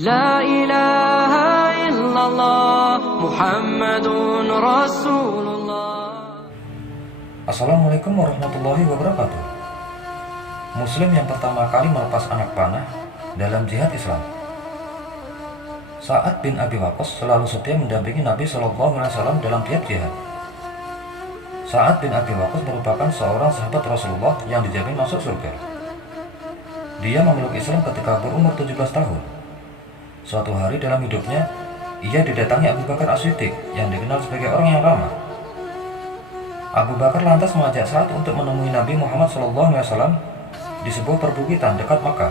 La ilaha illallah Muhammadun Rasulullah. Assalamualaikum warahmatullahi wabarakatuh. Muslim yang pertama kali melepas anak panah dalam jihad Islam. Sa'ad bin Abi Waqqas selalu setia mendampingi Nabi SAW dalam tiap jihad. Sa'ad bin Abi Waqqas merupakan seorang sahabat Rasulullah yang dijamin masuk surga. Dia memeluk Islam ketika berumur 17 tahun. Suatu hari dalam hidupnya, ia didatangi Abu Bakar As-Siddiq yang dikenal sebagai orang yang ramah. Abu Bakar lantas mengajak Sa'ad untuk menemui Nabi Muhammad SAW di sebuah perbukitan dekat Makkah.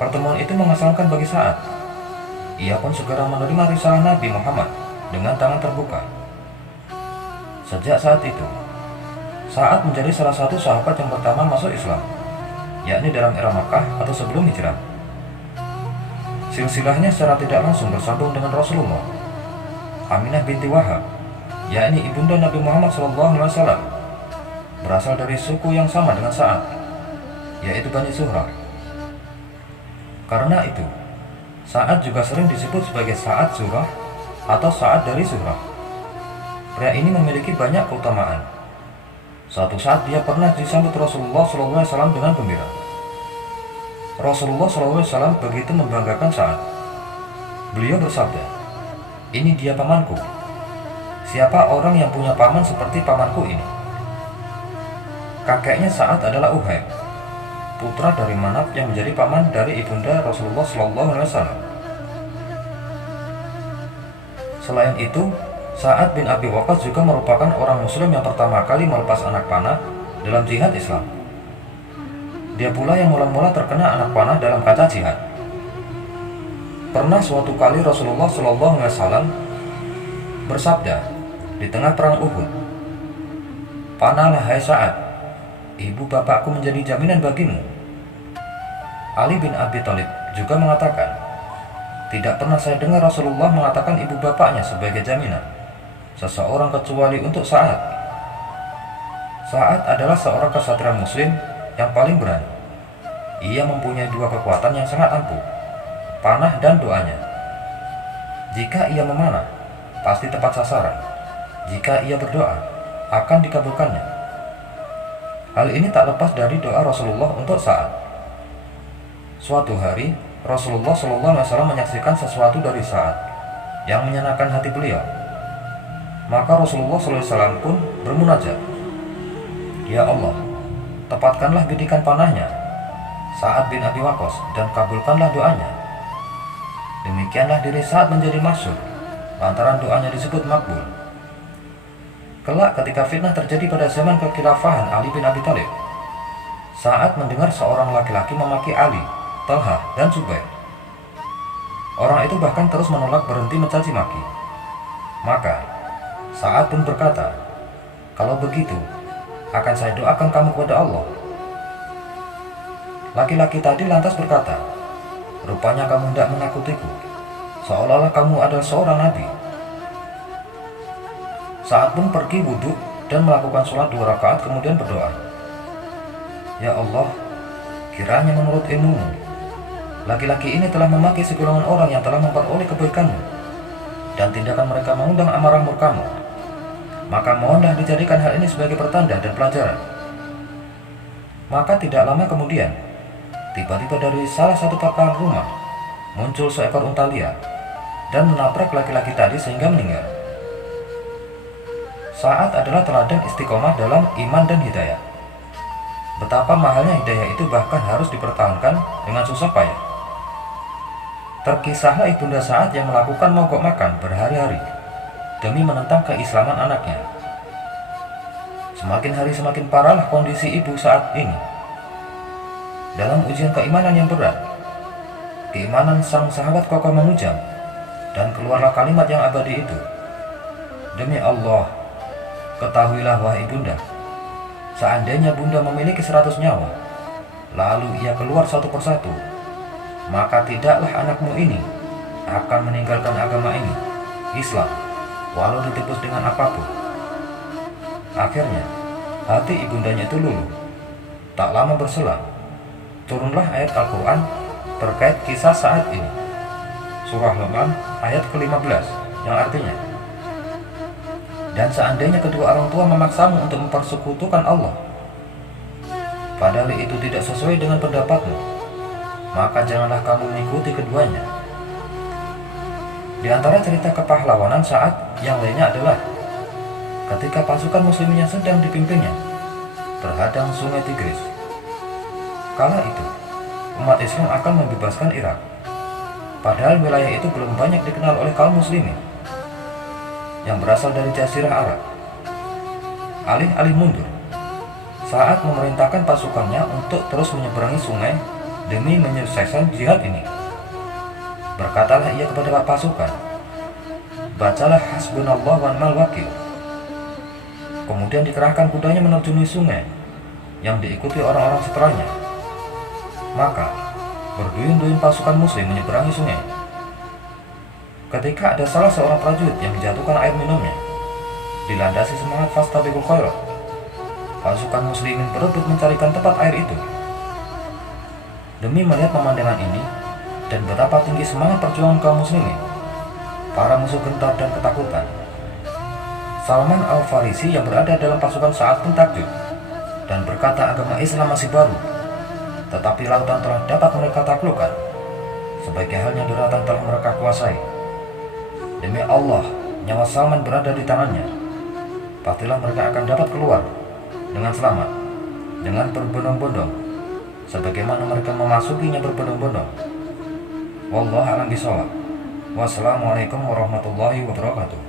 Pertemuan itu mengesankan bagi Sa'ad. Ia pun segera menerima risalah Nabi Muhammad dengan tangan terbuka. Sejak saat itu, Sa'ad menjadi salah satu sahabat yang pertama masuk Islam, yakni dalam era Makkah atau sebelum hijrah. Silsilahnya secara tidak langsung bersambung dengan Rasulullah. Aminah binti Wahab, yakni ibunda Nabi Muhammad SAW, berasal dari suku yang sama dengan Sa'ad, yaitu Bani Zuhra. Karena itu, Sa'ad juga sering disebut sebagai Sa'ad Zuhrah atau Sa'ad dari Zuhrah. Pria ini memiliki banyak keutamaan. Suatu saat dia pernah disambut Rasulullah SAW dengan gembira. Rasulullah SAW begitu membanggakan Sa'ad. Beliau bersabda, "Ini dia pamanku. Siapa orang yang punya paman seperti pamanku ini?" Kakeknya Sa'ad adalah Uhaib, putra dari Manaf yang menjadi paman dari ibunda Rasulullah SAW. Selain itu, Sa'ad bin Abi Waqqas juga merupakan orang Muslim yang pertama kali melepas anak panah dalam jihad Islam. Dia pula yang mula-mula terkena anak panah dalam kata jihad. Pernah suatu kali Rasulullah SAW bersabda di tengah perang Uhud, "Panahlah hai Sa'ad, ibu bapakku menjadi jaminan bagimu." Ali bin Abi Thalib juga mengatakan, "Tidak pernah saya dengar Rasulullah mengatakan ibu bapaknya sebagai jaminan seseorang kecuali untuk Sa'ad." Sa'ad adalah seorang kesatria Muslim yang paling berani. Ia mempunyai dua kekuatan yang sangat ampuh, panah dan doanya. Jika ia memanah, pasti tepat sasaran. Jika ia berdoa, akan dikabulkannya. Hal ini tak lepas dari doa Rasulullah untuk Sa'ad. Suatu hari, Rasulullah SAW menyaksikan sesuatu dari Sa'ad yang menyenangkan hati beliau. Maka Rasulullah SAW pun bermunajat, "Ya Allah, tepatkanlah bidikan panahnya Sa'ad bin Abi Waqqas dan kabulkanlah doanya." Demikianlah diri Sa'ad menjadi masyhur lantaran doanya disebut makbul. Kelak ketika fitnah terjadi pada zaman kekhilafahan Ali bin Abi Thalib, Sa'ad mendengar seorang laki-laki memaki Ali, Talha, dan Zubair. Orang itu bahkan terus menolak berhenti mencaci maki. Maka Sa'ad pun berkata, "Kalau begitu, akan saya doakan kamu kepada Allah." Laki-laki tadi lantas berkata, "Rupanya kamu hendak menakutiku, seolah-olah kamu adalah seorang nabi." Sa'ad pun pergi wudhu dan melakukan sholat 2 rakaat kemudian berdoa, "Ya Allah, kiranya menurut ilmumu, laki-laki ini telah memaki segolongan orang yang telah memperoleh kebaikanmu, dan tindakan mereka mengundang amarah murkamu. Maka mohonlah dijadikan hal ini sebagai pertanda dan pelajaran." Maka tidak lama kemudian, tiba-tiba dari salah satu pangkal rumah muncul seekor unta liar dan menabrak laki-laki tadi sehingga meninggal. Sa'ad adalah teladan istiqomah dalam iman dan hidayah. Betapa mahalnya hidayah itu bahkan harus dipertahankan dengan susah payah. Terkisahlah ibunda Sa'ad yang melakukan mogok makan berhari-hari demi menentang keislaman anaknya. Semakin hari semakin parahlah kondisi ibu saat ini. Dalam ujian keimanan yang berat, keimanan sang sahabat kokoh menghujam, dan keluarlah kalimat yang abadi itu, "Demi Allah, ketahuilah wahai bunda, seandainya bunda memiliki 100 nyawa, lalu ia keluar satu persatu, maka tidaklah anakmu ini akan meninggalkan agama ini, Islam, walau ditebus dengan apapun." Akhirnya, hati ibundanya itu luluh. Tak lama berselang, turunlah ayat Al-Quran terkait kisah saat ini. Surah Luqman ayat ke-15 yang artinya, dan seandainya kedua orang tua memaksamu untuk mempersekutukan Allah, padahal itu tidak sesuai dengan pendapatmu, maka janganlah kamu mengikuti keduanya. Di antara cerita kepahlawanan saat yang lainnya adalah ketika pasukan muslimnya sedang dipimpinnya terhadang sungai Tigris. Kala itu, umat Islam akan membebaskan Irak. Padahal wilayah itu belum banyak dikenal oleh kaum muslimin yang berasal dari Jazirah Arab. Alih-alih mundur saat memerintahkan pasukannya untuk terus menyeberangi sungai demi menyelesaikan jihad ini, berkatalah ia kepada pasukan, bacalah hasbunallah wa ni'mal wakil. Kemudian dikerahkan kudanya menerjuni sungai yang diikuti orang-orang setelahnya. Maka berduyun-duyun pasukan muslim menyeberangi sungai. Ketika ada salah seorang prajurit yang menjatuhkan air minumnya, dilandasi semangat fastabiqul khairat, pasukan muslimin berebut mencarikan tempat air itu. Demi melihat pemandangan ini dan betapa tinggi semangat perjuangan kaum muslimin, para musuh gentar dan ketakutan. Salman Al-Farisi yang berada dalam pasukan saat pun takjub dan berkata agama Islam masih baru, tetapi lautan telah dapat mereka taklukkan, sebagai halnya daratan telah mereka kuasai. Demi Allah, nyawa Salman berada di tangannya. Pastilah mereka akan dapat keluar dengan selamat, dengan berbondong-bondong, sebagaimana mereka memasukinya berbondong-bondong. Wallahu a'lam bishawab. Wassalamualaikum warahmatullahi wabarakatuh.